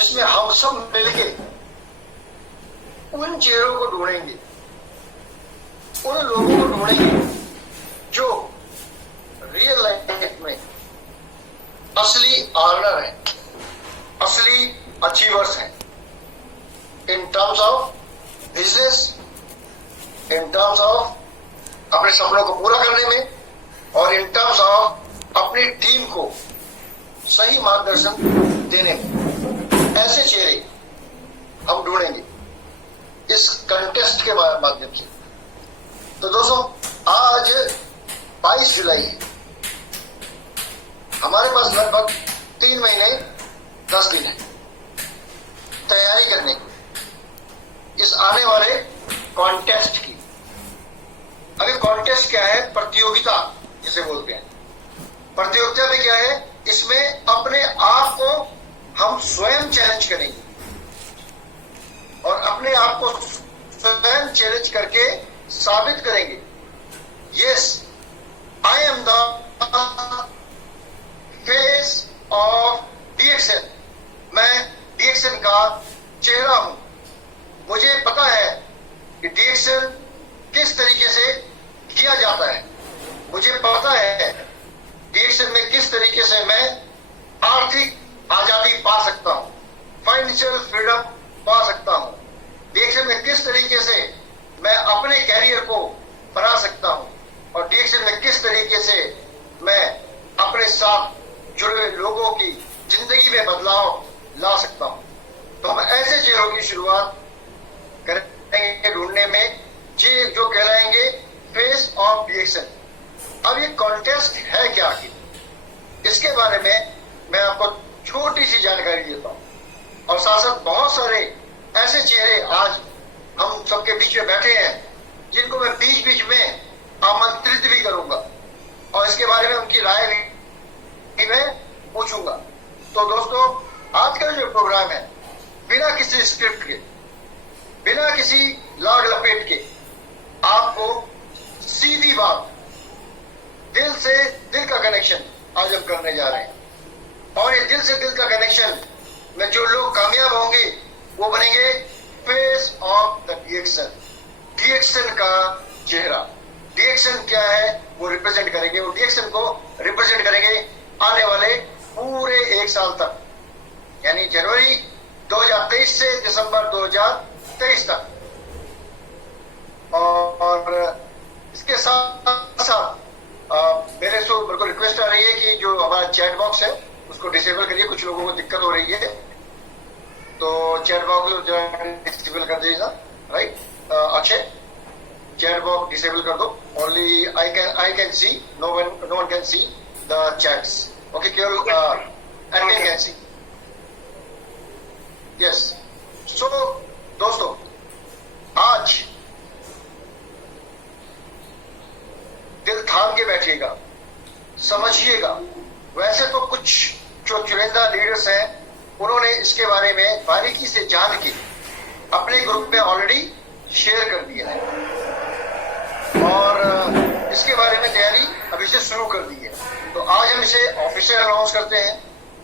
जिसमें हम सब मिलके उन चेहरों को ढूंढेंगे, उन लोगों को ढूंढेंगे जो रियल लाइफ में असली अर्नर हैं, असली अचीवर्स हैं, in terms of business, in terms of अपने सपनों को पूरा करने में और इन टर्म्स ऑफ अपनी टीम को सही मार्गदर्शन देने में। ऐसे चेहरे हम ढूंढेंगे इस कंटेस्ट के माध्यम से। तो दोस्तों, आज 22 जुलाई है। हमारे पास लगभग 3 महीने 10 दिन है तैयारी करने की इस आने वाले कॉन्टेस्ट की। अभी कॉन्टेस्ट क्या है? प्रतियोगिता जिसे बोलते हैं। प्रतियोगिता में क्या है? इसमें अपने आप को हम स्वयं चैलेंज करेंगे और अपने आप को स्वयं चैलेंज करके साबित करेंगे, yes I am the face of DXL. मैं डीएक्सएल का चेहरा हूं। मुझे पता है कि डीएक्सएल किस तरीके से किया जाता है। मुझे पता है डीएक्सएल में किस तरीके से मैं आर्थिक आजादी पा सकता हूं, फाइनेंशियल फ्रीडम पा सकता हूं। डीएक्सएल में किस तरीके से मैं अपने कैरियर को बना सकता हूं और डीएक्सएल में किस तरीके से मैं अपने साथ जुड़े हुए लोगों की जिंदगी में बदलाव ला सकता हूं। तो हम ऐसे चेहरों की शुरुआत करेंगे ढूंढने में जो कहलाएंगे फेस ऑफ डीएक्सएल। अब ये कॉन्टेस्ट है क्या आखिर, इसके बारे में मैं आपको छोटी सी जानकारी देता हूं और साथ साथ बहुत सारे ऐसे चेहरे आज हम सबके बीच में बैठे हैं जिनको मैं बीच बीच में आमंत्रित भी करूंगा और इसके बारे में उनकी राय भी मैं पूछूंगा। तो दोस्तों, आज का जो प्रोग्राम है बिना किसी स्क्रिप्ट के, बिना किसी लाग लपेट के, आपको सीधी बात, दिल से दिल का कनेक्शन आज हम करने जा रहे हैं और ये दिल से दिल का कनेक्शन में जो लोग कामयाब होंगे वो बनेंगे face of the DXL. DXL का चेहरा। डीएक्सएल क्या है वो रिप्रेजेंट करेंगे, वो डीएक्सएल को रिप्रेजेंट करेंगे आने वाले पूरे 1 साल तक, यानी जनवरी 2023 से दिसंबर 2023 तक। और इसके साथ साथ मेरे को रिक्वेस्ट आ रही है कि जो हमारा चैट बॉक्स है उसको डिसेबल करिए। कुछ लोगों को दिक्कत हो रही है तो चैट बॉक्स डिसेबल कर दीजिएगा। Right Akshay, chat box disable कर दो। Only I can see, no one can see the chats. Okay, केवल admin can see. Yes. So दोस्तों, आज दिल थाम के बैठिएगा, समझिएगा। वैसे तो कुछ जो चुनिंदा लीडर्स हैं उन्होंने इसके बारे में बारीकी से जान के अपने ग्रुप में ऑलरेडी शेयर कर दिया है और इसके बारे में तैयारी अभी से शुरू कर दी है। तो आज हम इसे ऑफिशियल अनाउंस करते हैं,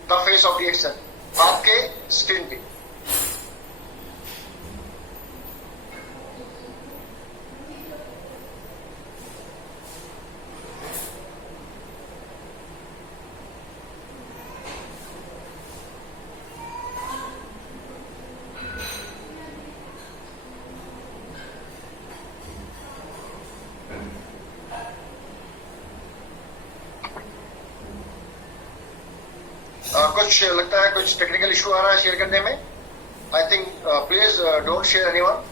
द फेस ऑफ डीएक्सएल, आपके स्क्रीन पे। कुछ लगता है कुछ टेक्निकल इशू आ रहा है शेयर करने में। I think please don't share anyone.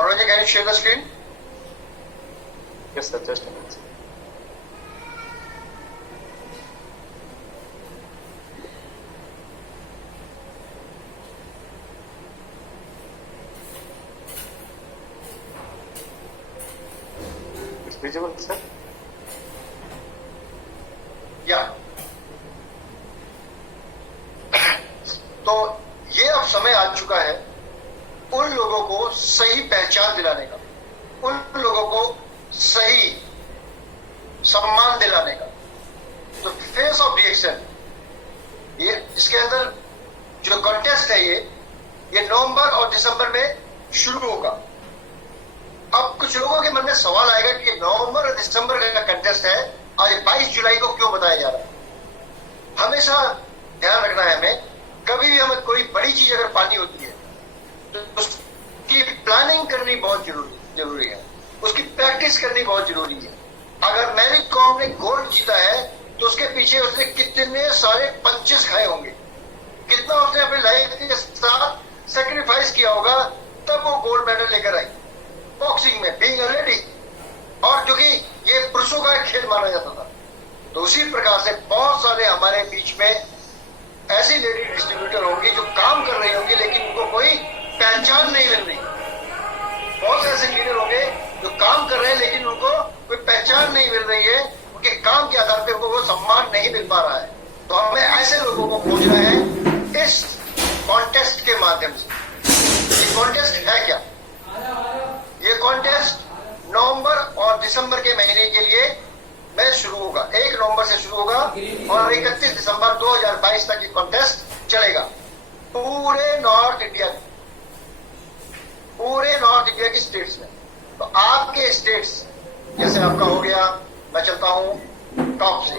Manoj, can you share the screen? Yes, sir. Just a minute. visible, sir? या तो ये अब समय आ चुका है उन लोगों को सही पहचान दिलाने का, उन लोगों को सही सम्मान दिलाने का। तो फेस ऑफ रिएक्शन, ये इसके अंदर जो कॉन्टेस्ट है ये नवंबर और दिसंबर में शुरू होगा। अब कुछ लोगों के मन में सवाल आएगा कि नवंबर और दिसंबर का कंटेस्ट है, आज 22 जुलाई को क्यों बताया जा रहा है? हमेशा ध्यान रखना है हमें, कभी भी हमें कोई बड़ी चीज अगर पानी होती है तो उसकी प्लानिंग करनी बहुत जरूरी है, उसकी प्रैक्टिस करनी बहुत जरूरी है। अगर मैरी कॉम ने गोल्ड जीता है तो उसके पीछे उसने कितने सारे पंचेस खाए होंगे, कितना उसने अपनी लाइफ के साथ सेक्रीफाइस किया होगा, तब वो गोल्ड मेडल लेकर आई बॉक्सिंग में, बीइंग अ लेडी। और क्योंकि ये पुरुषों का खेल माना जाता था, तो उसी प्रकार से बहुत सारे हमारे बीच में ऐसी लेडी डिस्ट्रीब्यूटर होंगी जो काम कर रही होंगी लेकिन उनको कोई पहचान नहीं मिल रही। बहुत से ऐसे लीडर होंगे जो काम कर रहे हैं लेकिन उनको कोई पहचान नहीं मिल रही है, उनके काम के आधार पर उनको वो सम्मान नहीं मिल पा रहा है। तो हमें ऐसे लोगों को खोजना है इस कॉन्टेस्ट के माध्यम से। ये कॉन्टेस्ट है क्या? ये कॉन्टेस्ट नवंबर और दिसंबर के महीने के लिए में शुरू होगा, 1 नवंबर से शुरू होगा और 31 दिसंबर 2022 तक ये कॉन्टेस्ट चलेगा पूरे नॉर्थ इंडिया की स्टेट्स में। तो आपके स्टेट्स जैसे आपका हो गया, मैं चलता हूं टॉप से,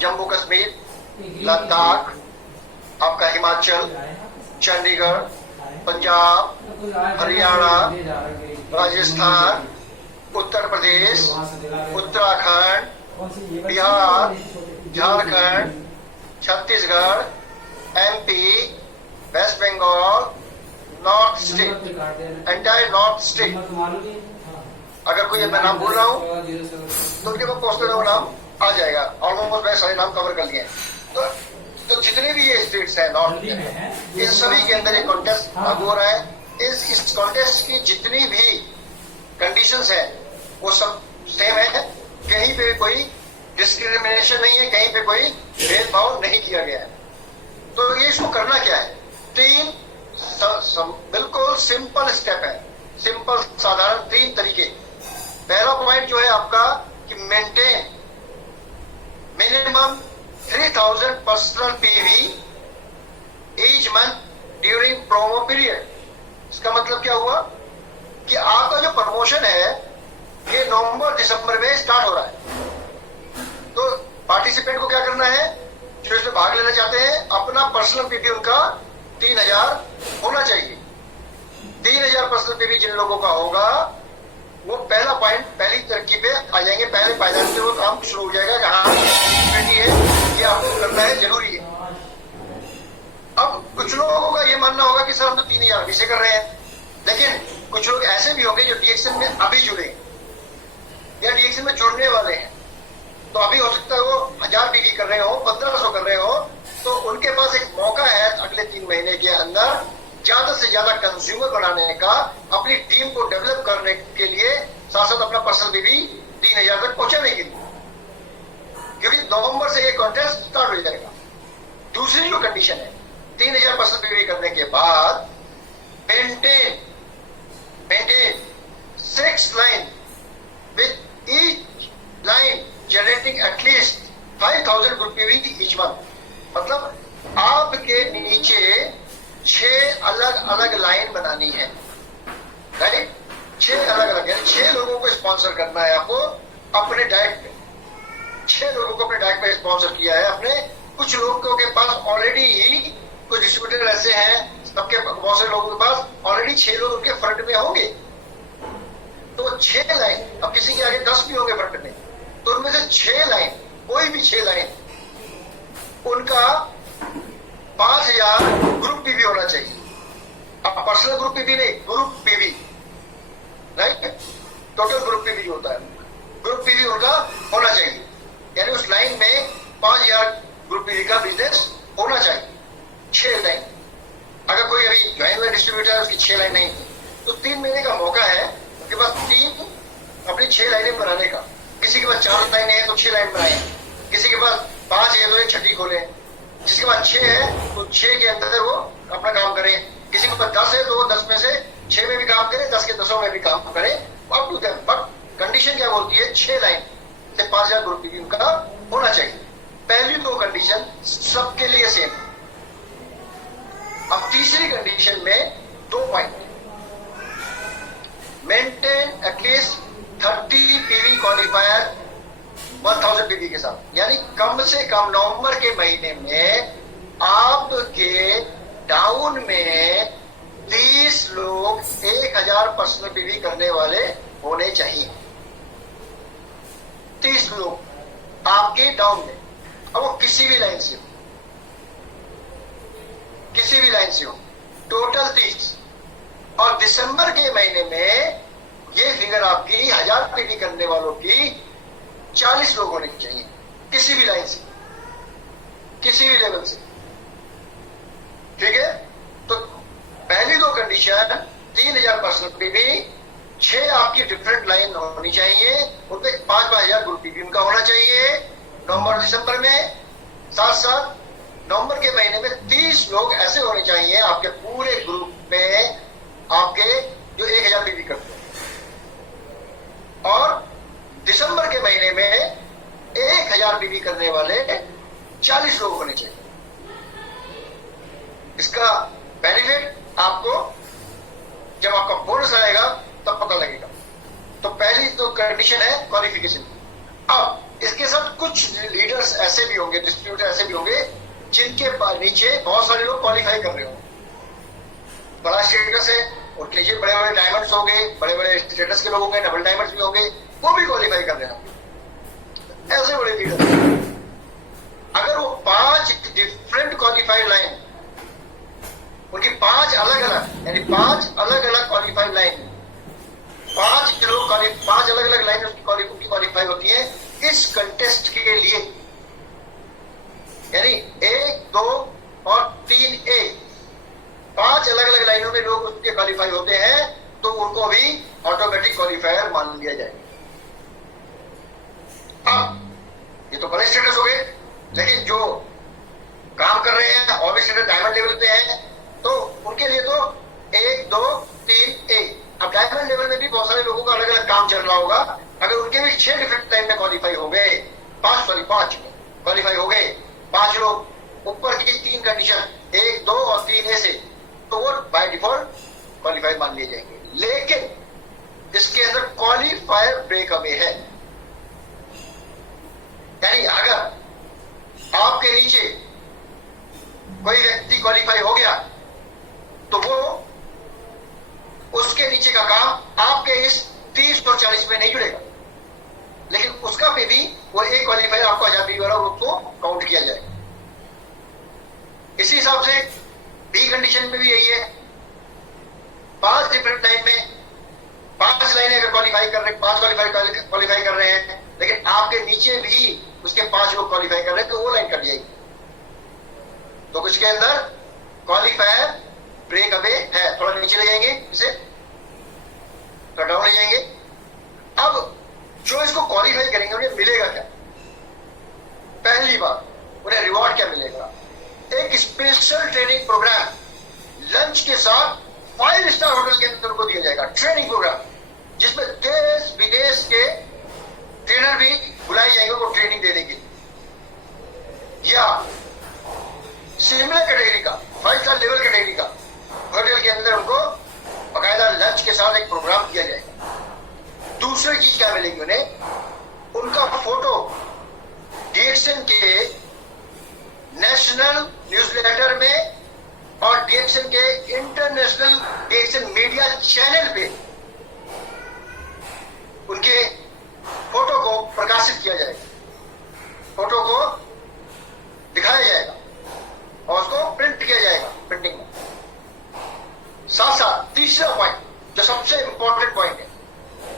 जम्मू कश्मीर, लद्दाख, आपका Himachal, Chandigarh, Punjab, Haryana, Rajasthan, Uttar Pradesh, Uttarakhand, Bihar, Jharkhand, Chhattisgarh, MP, west Bengal, north state, entire north state. अगर कोई मैं नाम बोल रहा हूं तो उनके पास पोस्टर में नाम आ जाएगा। ऑलमोस्ट मैं सारे नाम कवर कर लिए हैं। तो जितने भी ये स्टेट्स हैं नॉर्थ में, इन सभी के अंदर ये कॉन्टेस्ट लागू हो रहा है। इस कॉन्टेस्ट की जितनी भी कंडीशंस है वो सब सेम है, कहीं पे कोई डिस्क्रिमिनेशन नहीं है, कहीं पे कोई भेदभाव नहीं किया गया है। तो ये इसको करना क्या है? 3 बिल्कुल सिंपल स्टेप है, सिंपल साधारण 3 तरीके। पहला पॉइंट जो है आपका कि maintain minimum 3000 personal PV each month during promo period. इसका मतलब क्या हुआ कि आपका जो प्रमोशन है ये नवंबर दिसंबर में स्टार्ट हो रहा है। तो पार्टिसिपेंट को क्या करना है, जो इसमें भाग लेना चाहते हैं, अपना पर्सनल पीवी उनका 3000 होना चाहिए। 3000 पर्सनल पीवी जिन लोगों का होगा वो पहला पॉइंट, पहली तरक्की पे आ जाएंगे, पहले पायदान से वो काम शुरू हो जाएगा जहां है ये आपको करना है, जरूरी है। अब कुछ लोगों का ये मानना होगा कि सर हम तो 3000 अभी से कर रहे हैं, लेकिन कुछ लोग ऐसे भी होंगे जो डीएक्शन में अभी जुड़े या डीएक्शन में जुड़ने वाले हैं। तो अभी हो सकता है वो 1000 पीवी कर रहे हो, 1500 कर रहे हो, तो उनके पास एक मौका है अगले 3 महीने के अंदर ज्यादा से ज्यादा कंज्यूमर बनाने का, अपनी टीम को डेवलप करने के लिए, साथ साथ अपना पर्सनल पीवी 3000 तक पहुंचाने के लिए, क्योंकि नवंबर से ये कॉन्टेस्ट स्टार्ट हो जाएगा। दूसरी जो कंडीशन है, 3000 पर्सनल पीवी करने के बाद maintain 6 line with each line generating at least 5000 rupees each month. मतलब आपके नीचे 6 अलग अलग लाइन बनानी है, राइट? 6 अलग अलग, यानी 6 लोगों को स्पॉन्सर करना है आपको अपने डायरेक्ट पे। 6 लोगों को अपने डायरेक्ट पे स्पॉन्सर किया है आपने। कुछ लोगों के पास ऑलरेडी ही कुछ डिस्ट्रीब्यूटर ऐसे हैं, सबके बहुत से लोगों के पास ऑलरेडी 6 लोग उनके फ्रंट में होंगे। तो 6 लाइन, अब किसी के आगे 10 भी होंगे फ्रंट में, तो उनमें से 6 लाइन, कोई भी 6 लाइन, उनका 5000 ग्रुप पीवी होना चाहिए। अब पर्सनल ग्रुप पीवी नहीं, group PV, right? Total group PV जो होता है, ग्रुप पीवी उनका होना चाहिए, यानी उस लाइन में 5000 ग्रुप पीवी का बिजनेस होना चाहिए। 6 लाइन। अगर कोई अभी ज्वाइन हुआ डिस्ट्रीब्यूटर है, उसकी 6 लाइन नहीं, तो 3 महीने का मौका है उनके पास 3 अपनी 6 लाइनें बनाने का। किसी के पास 4 लाइन है तो 6 लाइन बनाए, किसी के पास 5 है तो 6 खोले, जिसके पास 6 है तो 6 के अंदर वो अपना काम करे, किसी के पास 10 है तो वो 10 में से 6 में भी काम करे, 10 के 10 में भी काम करे, up to that. But condition क्या बोलती है, 6 लाइन से 5000 ग्रुप पीवी उनका होना चाहिए। पहली 2 कंडीशन सबके लिए सेम। अब तीसरी कंडीशन में 2 point, maintain at least 30 PV qualifier 1000 PV के साथ, यानी कम से कम नवंबर के महीने में आपके टाउन में 30 लोग 1000 पर्सनल पीवी करने वाले होने चाहिए। 30 लोग आपके टाउन में, अब वो किसी भी लाइन से हो, किसी भी लाइन से हो, टोटल 30। और दिसंबर के महीने में ये फिगर आपकी 1000 पीवी करने वालों की 40 लोग होने चाहिए, किसी भी लाइन से, किसी भी लेवल से। ठीक है, तो पहली 2 कंडीशन 3000 पर्सनल पीवी, 6 आपकी डिफरेंट लाइन होनी चाहिए, उनपे 5-5000 ग्रुप पीवी उनका होना चाहिए नवंबर दिसंबर में। साथ साथ नवंबर के महीने में 30 लोग ऐसे होने चाहिए आपके पूरे ग्रुप में, आपके जो 1000 पीवी करते हैं। और दिसंबर के महीने में 1000 पीवी करने वाले 40 लोग होने चाहिए। इसका बेनिफिट आपको जब आपका बोनस आएगा तब पता लगेगा। तो पहली तो कंडीशन है क्वालिफिकेशन। अब इसके साथ कुछ लीडर्स ऐसे भी होंगे, डिस्ट्रीब्यूटर ऐसे भी होंगे जिनके नीचे बहुत सारे लोग क्वालिफाई कर रहे होंगे, बड़ा स्टेटस है, उनके नीचे बड़े बड़े डायमंड्स होंगे, बड़े बड़े स्टेटस के लोग होंगे, डबल डायमंड्स भी होंगे, वो भी क्वालिफाई कर रहे होंगे, ऐसे बड़े लीडर। अगर वो 5 डिफरेंट क्वालिफाइड लाइन, उनकी 5 अलग अलग, यानी 5 अलग अलग क्वालिफाइड लाइन, 5 लोग 5 अलग अलग लाइन उनकी क्वालिफाई होती है इस कंटेस्ट के लिए, यानी 1, 2 और 3A, 5 अलग अलग लाइनों में लोग उसके क्वालिफाई होते हैं, तो उनको भी ऑटोमेटिक क्वालिफायर मान लिया जाएगा। अब ये तो बड़े स्टेटस हो गए, लेकिन जो काम कर रहे हैं और भी स्टेटस डायमंड लेवल पे हैं, तो उनके लिए तो 1, 2, 3A। अब डायमंड लेवल में भी बहुत सारे लोगों का अलग अलग काम चल रहा होगा, अगर उनके भी 6 डिफरेंट टाइम में क्वालिफाई हो गए, 5 क्वालिफाई हो गए, 5 लोग ऊपर की 3 कंडीशन 1, 2 और 3A से, तो वो बाय डिफॉल्ट क्वालिफाई मान लिए जाएंगे। लेकिन इसके अंदर क्वालिफायर ब्रेक अवे है, यानी अगर आपके नीचे कोई व्यक्ति क्वालिफाई हो गया तो वो उसके नीचे का काम आपके इस 30 और 40 में नहीं जुड़ेगा, लेकिन उसका पे भी वो एक क्वालिफायर आपको 1000 पीवी वाला उसको काउंट किया जाएगा। इसी हिसाब से बी कंडीशन में भी यही है, 5 डिफरेंट लाइन में 5 लाइनें अगर क्वालिफाई कर रहे, 5 क्वालिफाई कर रहे हैं, लेकिन आपके नीचे भी उसके 5 लोग क्वालिफाई कर रहे हैं, तो वो लाइन कट जाएगी। तो कुछ के अंदर क्वालिफायर ब्रेक अवे है, थोड़ा नीचे ले जाएंगे, इसे थोड़ा डाउन ले जाएंगे। अब जो इसको क्वालिफाई करेंगे उन्हें मिलेगा क्या? पहली बार उन्हें रिवॉर्ड क्या मिलेगा? एक स्पेशल ट्रेनिंग प्रोग्राम लंच के साथ 5 स्टार होटल के अंदर उनको दिया जाएगा, ट्रेनिंग प्रोग्राम, जिसमें देश विदेश के ट्रेनर भी बुलाए जाएंगे उनको ट्रेनिंग देने के लिए। या सिमिलर कैटेगरी का 5 स्टार लेवल कैटेगरी का होटल के अंदर उनको बाकायदा लंच के साथ एक प्रोग्राम दिया जाएगा। दूसरी चीज क्या मिलेगी उन्हें? उनका फोटो डीएक्सन के नेशनल न्यूज़लेटर में और डीएक्सन के इंटरनेशनल डीएक्सन मीडिया चैनल पे उनके फोटो को प्रकाशित किया जाएगा, फोटो को दिखाया जाएगा और उसको प्रिंट किया जाएगा प्रिंटिंग में। साथ साथ तीसरा पॉइंट जो सबसे इंपॉर्टेंट पॉइंट है,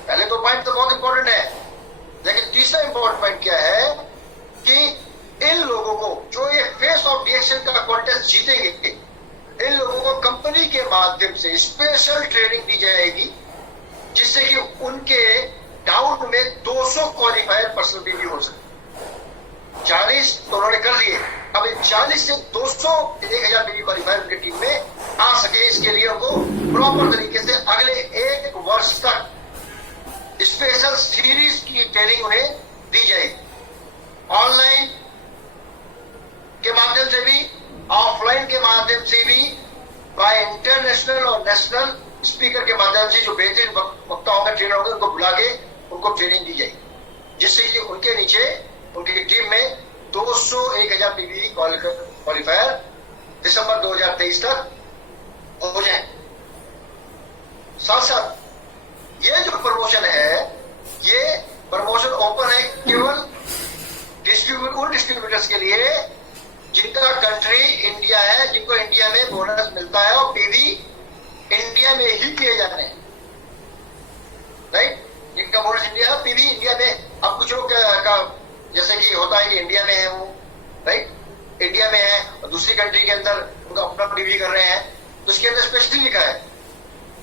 पहले 2 पॉइंट तो बहुत इंपॉर्टेंट है, लेकिन तीसरा इंपॉर्टेंट पॉइंट क्या है कि इन लोगों को जो ये फेस ऑफ डीएक्सन का कॉन्टेस्ट जीतेंगे, इन लोगों को कंपनी के माध्यम से स्पेशल ट्रेनिंग दी जाएगी, जिससे कि उनके डाउट में 200 क्वालिफायर पर्सनल पीवी हो सकते, 40 तो उन्होंने कर दिए, अब 40 से 200 1000 पीवी क्वालिफायर उनकी टीम में आ सके, इसके लिए उनको प्रॉपर तरीके से अगले 1 वर्ष तक स्पेशल सीरीज की ट्रेनिंग उन्हें दी जाएगी, ऑनलाइन के माध्यम से भी, ऑफलाइन के माध्यम से भी, बाय इंटरनेशनल और नेशनल स्पीकर के माध्यम से जो बेहतरीन वक्ता होंगे, ट्रेनर होंगे, उनको बुला के उनको ट्रेनिंग दी जाएगी, जिससे कि उनके नीचे उनकी टीम में 200-1000 पीवी क्वालिफायर दिसंबर 2023 तक हो जाए। साथ साथ ये जो प्रमोशन है, ये प्रमोशन ओपन है केवल उन डिस्ट्रीब्यूटर्स के लिए जिनका कंट्री इंडिया है, जिनको इंडिया में बोनस मिलता है और पीवी इंडिया में ही किए जाने हैं, राइट, जिनका बोनस इंडिया है, पीवी इंडिया में। अब कुछ लोग का जैसे कि होता है कि इंडिया में है वो, राइट, इंडिया में है और दूसरी कंट्री के अंदर उनका अपना पीवी कर रहे हैं, तो उसके अंदर स्पेशली लिखा है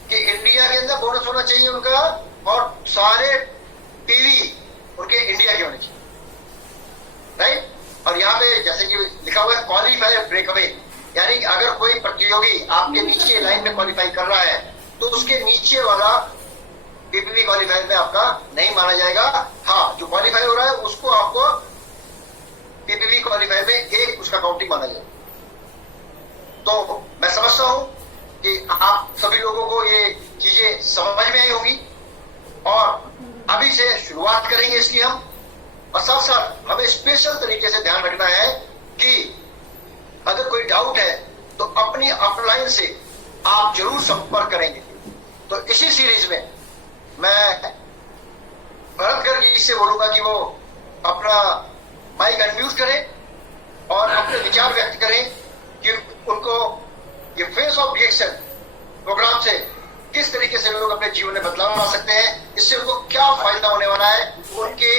कि इंडिया के अंदर बोनस होना चाहिए उनका और सारे पीवी उनके इंडिया के होने चाहिए, राइट। और यहाँ पे जैसे कि लिखा हुआ है क्वालिफायर ब्रेकअवे, यानी कि अगर कोई प्रतियोगी आपके नीचे लाइन में क्वालिफाई कर रहा है तो उसके नीचे वाला पीपीवी क्वालिफायर में आपका नहीं माना जाएगा। हाँ, जो क्वालिफाई हो रहा है उसको आपको पीपीवी क्वालिफायर में एक उसका काउंटिंग माना जाएगा। तो मैं समझता हूं कि आप सभी लोगों को ये चीजें समझ में आई होंगी और अभी से शुरुआत करेंगे इसकी हम, और साथ साथ हमें स्पेशल तरीके से ध्यान रखना है कि अगर कोई डाउट है तो अपनी अपलाइन से आप जरूर संपर्क करेंगे। तो इसी सीरीज में मैं भरत गर्ग जी से बोलूंगा कि वो अपना माइक अनम्यूट करें और अपने विचार व्यक्त करें कि उनको ये फेस ऑफ रिएक्शन प्रोग्राम से किस तरीके से लोग अपने जीवन में बदलाव ला सकते हैं, इससे उनको क्या फायदा होने वाला है, उनके